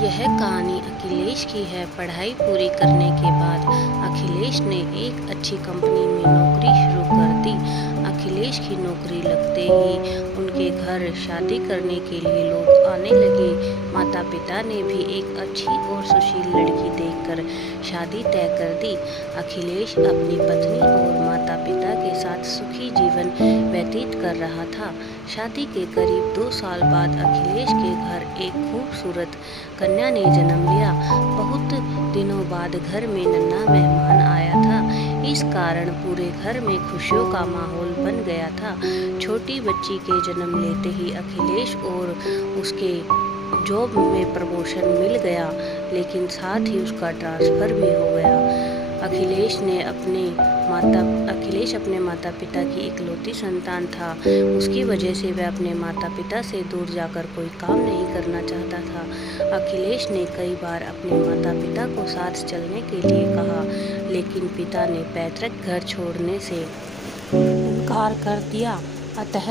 यह कहानी अखिलेश की है। पढ़ाई पूरी करने के बाद अखिलेश ने एक अच्छी कंपनी में नौकरी शुरू कर दी। अखिलेश की नौकरी लगते ही उनके घर शादी करने के लिए लोग आने लगे। माता पिता ने भी एक अच्छी और सुशील लड़की देखकर शादी तय कर दी। अखिलेश अपनी पत्नी और माता पिता के साथ सुखी जीवन व्यतीत कर रहा था। शादी के करीब 2 साल बाद अखिलेश के घर एक खूबसूरत कन्या ने जन्म लिया। बहुत दिनों बाद घर में नन्हा मेहमान आया था। इस कारण पूरे घर में खुशियों का माहौल बन गया था। छोटी बच्ची के जन्म लेते ही अखिलेश और उसके जॉब में प्रमोशन मिल गया, लेकिन साथ ही उसका ट्रांसफ़र भी हो गया। अखिलेश अपने माता पिता की इकलौती संतान था। उसकी वजह से वह अपने माता पिता से दूर जाकर कोई काम नहीं करना चाहता था। अखिलेश ने कई बार अपने माता पिता को साथ चलने के लिए कहा, लेकिन पिता ने पैतृक घर छोड़ने से इनकार कर दिया। अतः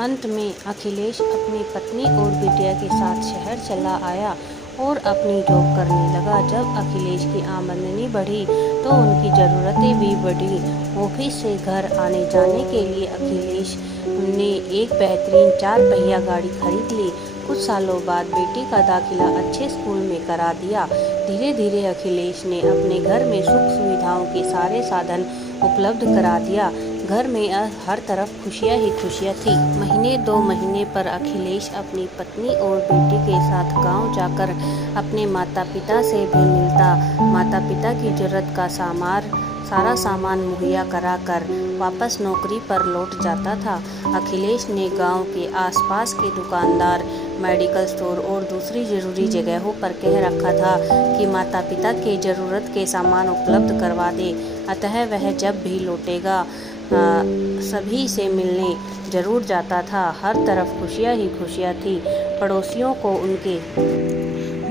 अंत में अखिलेश अपनी पत्नी और बिटिया के साथ शहर चला आया और अपनी जॉब करने लगा। जब अखिलेश की आमदनी बढ़ी तो उनकी ज़रूरतें भी बढ़ी। ऑफिस से घर आने जाने के लिए अखिलेश ने एक बेहतरीन 4 पहिया गाड़ी खरीद ली। कुछ सालों बाद बेटी का दाखिला अच्छे स्कूल में करा दिया। धीरे धीरे अखिलेश ने अपने घर में सुख सुविधाओं के सारे साधन उपलब्ध करा दिया। घर में हर तरफ खुशियाँ ही खुशियाँ थी। महीने 2 महीने पर अखिलेश अपनी पत्नी और बेटी के साथ गांव जाकर अपने माता पिता से भी मिलता। माता पिता की जरूरत का सारा सामान मुहैया कराकर वापस नौकरी पर लौट जाता था। अखिलेश ने गांव के आसपास के दुकानदार, मेडिकल स्टोर और दूसरी ज़रूरी जगहों पर कह रखा था कि माता पिता के ज़रूरत के सामान उपलब्ध करवा दे। अतः वह जब भी लौटेगा सभी से मिलने जरूर जाता था। हर तरफ खुशियाँ ही खुशियाँ थी। पड़ोसियों को उनके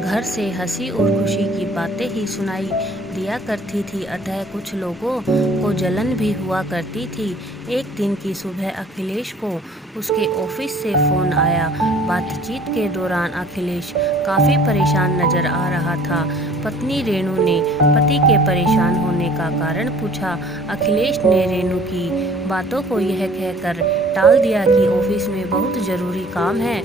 घर से हंसी और खुशी की बातें ही सुनाई दिया करती थी। अतः कुछ लोगों को जलन भी हुआ करती थी। एक दिन की सुबह अखिलेश को उसके ऑफिस से फ़ोन आया। बातचीत के दौरान अखिलेश काफ़ी परेशान नज़र आ रहा था। पत्नी रेणु ने पति के परेशान होने का कारण पूछा। अखिलेश ने रेणु की बातों को यह कहकर टाल दिया कि ऑफिस में बहुत ज़रूरी काम है,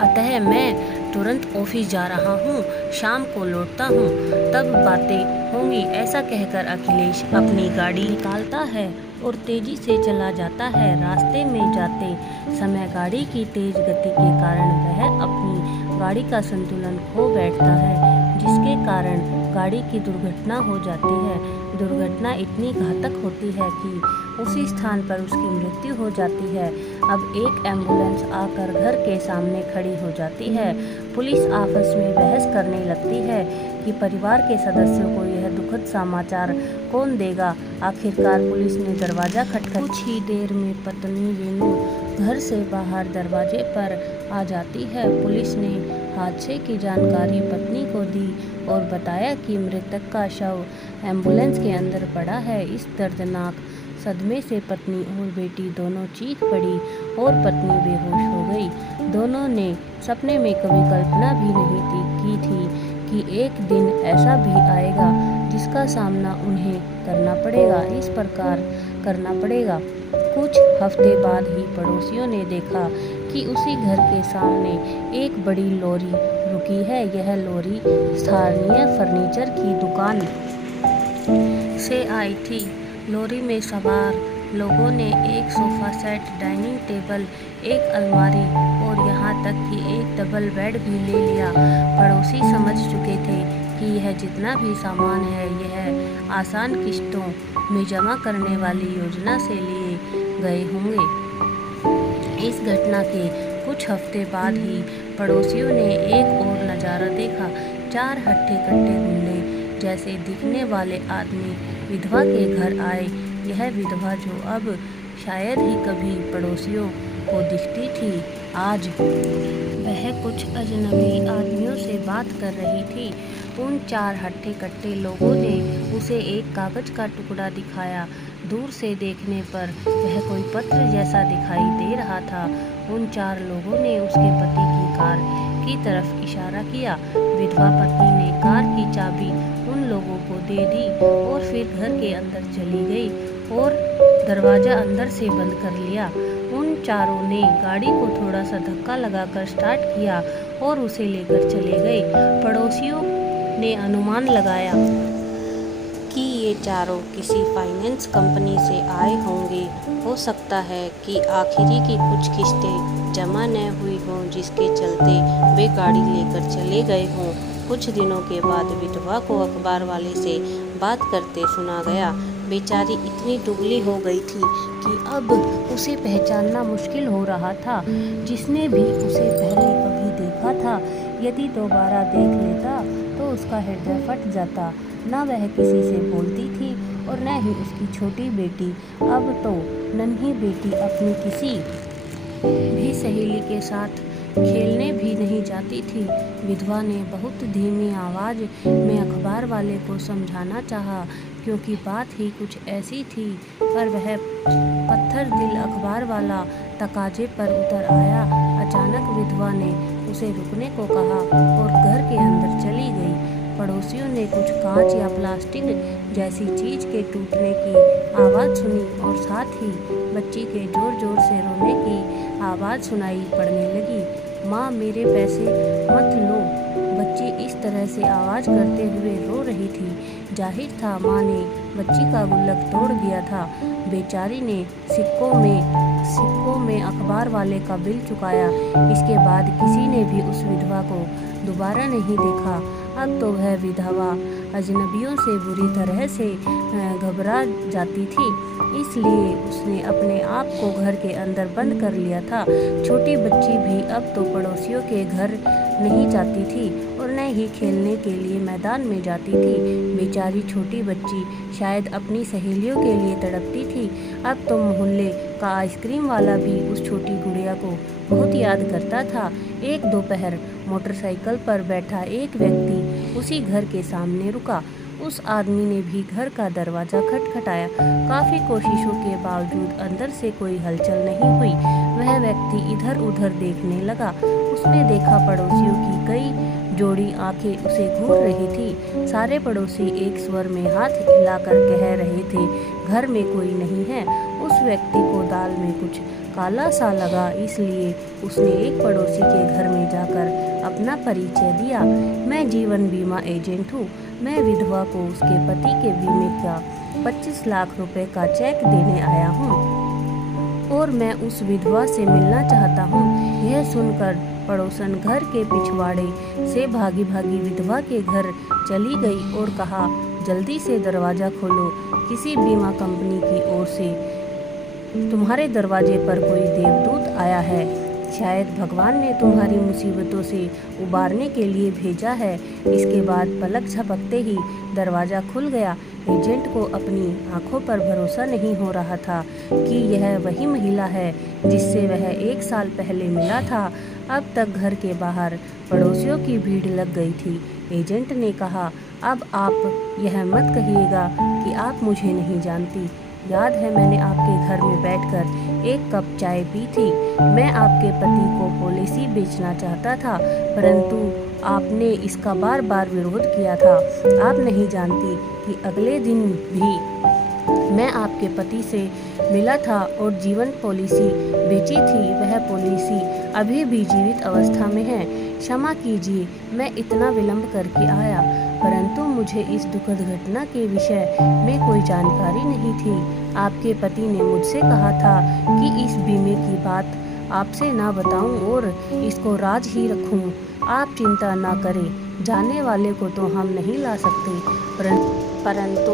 अतः मैं तुरंत ऑफिस जा रहा हूँ, शाम को लौटता हूँ, तब बातें होंगी। ऐसा कहकर अखिलेश अपनी गाड़ी निकालता है और तेज़ी से चला जाता है। रास्ते में जाते समय गाड़ी की तेज़ गति के कारण वह अपनी गाड़ी का संतुलन खो बैठता है, जिसके कारण गाड़ी की दुर्घटना हो जाती है। दुर्घटना इतनी घातक होती है कि उसी स्थान पर उसकी मृत्यु हो जाती है। अब एक एम्बुलेंस आकर घर के सामने खड़ी हो जाती है। पुलिस आपस में बहस करने लगती है कि परिवार के सदस्यों को यह दुखद समाचार कौन देगा। आखिरकार पुलिस ने दरवाज़ा खटखटाया। कुछ ही देर में पत्नी रेणु घर से बाहर दरवाजे पर आ जाती है। पुलिस ने हादसे की जानकारी पत्नी को दी और बताया कि मृतक का शव एम्बुलेंस के अंदर पड़ा है। इस दर्दनाक सदमे से पत्नी और बेटी दोनों चीख पड़ी और पत्नी बेहोश हो गई। दोनों ने सपने में कभी कल्पना भी नहीं की थी कि एक दिन ऐसा भी आएगा जिसका सामना उन्हें करना पड़ेगा, इस प्रकार करना पड़ेगा। कुछ हफ्ते बाद ही पड़ोसियों ने देखा कि उसी घर के सामने एक बड़ी लॉरी रुकी है। यह लॉरी स्थानीय फर्नीचर की दुकान से आई थी। लॉरी में सवार लोगों ने एक सोफ़ा सेट, डाइनिंग टेबल, एक अलमारी और यहाँ तक कि एक डबल बेड भी ले लिया। पड़ोसी समझ चुके थे कि यह जितना भी सामान है यह आसान किश्तों में जमा करने वाली योजना से लिए गए होंगे। इस घटना के कुछ हफ्ते बाद ही पड़ोसियों ने एक और नज़ारा देखा। 4 हट्टे-कट्टे गुंडे जैसे दिखने वाले आदमी विधवा के घर आए। यह विधवा, जो अब शायद ही कभी पड़ोसियों को दिखती थी, आज वह कुछ अजनबी आदमियों से बात कर रही थी। उन 4 हट्टे-कट्टे लोगों ने उसे एक कागज़ का टुकड़ा दिखाया। दूर से देखने पर वह कोई पत्र जैसा दिखाई दे रहा था। उन 4 लोगों ने उसके पति की कार की की तरफ इशारा किया। विधवा पत्नी ने कार की चाबी उन लोगों को दे दी और फिर घर के अंदर चली गई और दरवाज़ा अंदर से बंद कर लिया। उन चारों ने गाड़ी को थोड़ा सा धक्का लगाकर स्टार्ट किया और उसे लेकर चले गए। पड़ोसियों ने अनुमान लगाया कि ये चारों किसी फाइनेंस कंपनी से आए होंगे। हो सकता है कि आखिरी की कुछ किस्तें जमा न हुई हों, जिसके चलते वे गाड़ी लेकर चले गए हों। कुछ दिनों के बाद विधवा को अखबार वाले से बात करते सुना गया। बेचारी इतनी दुबली हो गई थी कि अब उसे पहचानना मुश्किल हो रहा था। जिसने भी उसे पहले कभी देखा था, यदि दोबारा देख लेता तो उसका हृदय फट जाता। न वह किसी से बोलती थी और न ही उसकी छोटी बेटी। अब तो नन्ही बेटी अपनी किसी भी सहेली के साथ खेलने भी नहीं जाती थी। विधवा ने बहुत धीमी आवाज़ में अखबार वाले को समझाना चाहा, क्योंकि बात ही कुछ ऐसी थी, पर वह पत्थर दिल अखबार वाला तकाजे पर उतर आया। अचानक विधवा ने उसे रुकने को कहा और घर के अंदर चली गई। पड़ोसियों ने कुछ कांच या प्लास्टिक जैसी चीज़ के टूटने की आवाज़ सुनी और साथ ही बच्ची के ज़ोर ज़ोर से रोने की आवाज़ सुनाई पड़ने लगी। माँ, मेरे पैसे मत लो। बच्ची इस तरह से आवाज़ करते हुए रो रही थी। जाहिर था माँ ने बच्ची का गुल्लक तोड़ दिया था। बेचारी ने सिक्कों में अखबार वाले का बिल चुकाया। इसके बाद किसी ने भी उस विधवा को दोबारा नहीं देखा। अब तो वह विधवा अजनबियों से बुरी तरह से घबरा जाती थी, इसलिए उसने अपने आप को घर के अंदर बंद कर लिया था। छोटी बच्ची भी अब तो पड़ोसियों के घर नहीं जाती थी और न ही खेलने के लिए मैदान में जाती थी। बेचारी छोटी बच्ची शायद अपनी सहेलियों के लिए तड़पती थी। अब तो मोहल्ले का आइसक्रीम वाला भी उस छोटी गुड़िया को बहुत याद करता था। एक दोपहर मोटरसाइकिल पर बैठा एक व्यक्ति उसी घर के सामने रुका। उस आदमी ने भी घर का दरवाज़ा खटखटाया। काफ़ी कोशिशों के बावजूद अंदर से कोई हलचल नहीं हुई। वह व्यक्ति इधर उधर देखने लगा। उसने देखा पड़ोसियों की कई जोड़ी आंखें उसे घूर रही थी। सारे पड़ोसी एक स्वर में हाथ हिलाकर कह रहे थे, घर में कोई नहीं है। उस व्यक्ति को दाल में कुछ काला सा लगा, इसलिए उसने एक पड़ोसी के घर में जाकर अपना परिचय दिया। मैं जीवन बीमा एजेंट हूँ। मैं विधवा को उसके पति के बीमे का 25 लाख रुपए का चेक देने आया हूँ और मैं उस विधवा से मिलना चाहता हूँ। यह सुनकर पड़ोसन घर के पिछवाड़े से भागी भागी विधवा के घर चली गई और कहा, जल्दी से दरवाज़ा खोलो, किसी बीमा कंपनी की ओर से तुम्हारे दरवाजे पर कोई देवदूत आया है। शायद भगवान ने तुम्हारी मुसीबतों से उबारने के लिए भेजा है। इसके बाद पलक झपकते ही दरवाज़ा खुल गया। एजेंट को अपनी आंखों पर भरोसा नहीं हो रहा था कि यह वही महिला है जिससे वह 1 साल पहले मिला था। अब तक घर के बाहर पड़ोसियों की भीड़ लग गई थी। एजेंट ने कहा, अब आप यह मत कहिएगा कि आप मुझे नहीं जानती। याद है मैंने आपके घर में बैठकर 1 कप चाय पी थी। मैं आपके पति को पॉलिसी बेचना चाहता था, परंतु आपने इसका बार बार विरोध किया था। आप नहीं जानती कि अगले दिन भी मैं आपके पति से मिला था और जीवन पॉलिसी बेची थी। वह पॉलिसी अभी भी जीवित अवस्था में है। क्षमा कीजिए, मैं इतना विलंब करके आया, परंतु मुझे इस दुखद घटना के विषय में कोई जानकारी नहीं थी। आपके पति ने मुझसे कहा था कि इस बीमे की बात आपसे ना बताऊं और इसको राज ही रखूं। आप चिंता ना करें, जाने वाले को तो हम नहीं ला सकते, परंतु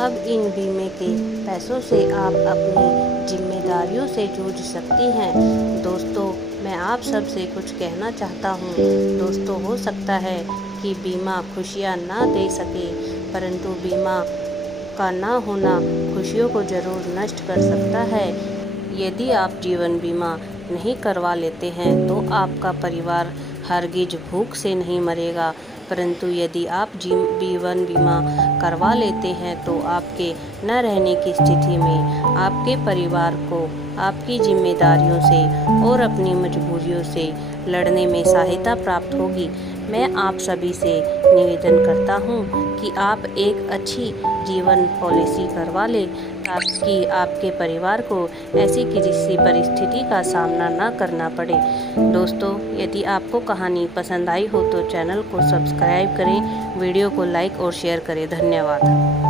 अब इन बीमे के पैसों से आप अपनी जिम्मेदारियों से जूझ सकती हैं। दोस्तों, मैं आप सबसे कुछ कहना चाहता हूँ। दोस्तों, हो सकता है कि बीमा खुशियाँ ना दे सके, परंतु बीमा का ना होना खुशियों को जरूर नष्ट कर सकता है। यदि आप जीवन बीमा नहीं करवा लेते हैं तो आपका परिवार हरगिज भूख से नहीं मरेगा, परंतु यदि आप जीवन बीमा करवा लेते हैं तो आपके न रहने की स्थिति में आपके परिवार को आपकी जिम्मेदारियों से और अपनी मजबूरियों से लड़ने में सहायता प्राप्त होगी। मैं आप सभी से निवेदन करता हूँ कि आप एक अच्छी जीवन पॉलिसी करवा लें ताकि आपके परिवार को ऐसी किसी परिस्थिति का सामना न करना पड़े। दोस्तों, यदि आपको कहानी पसंद आई हो तो चैनल को सब्सक्राइब करें, वीडियो को लाइक और शेयर करें। धन्यवाद।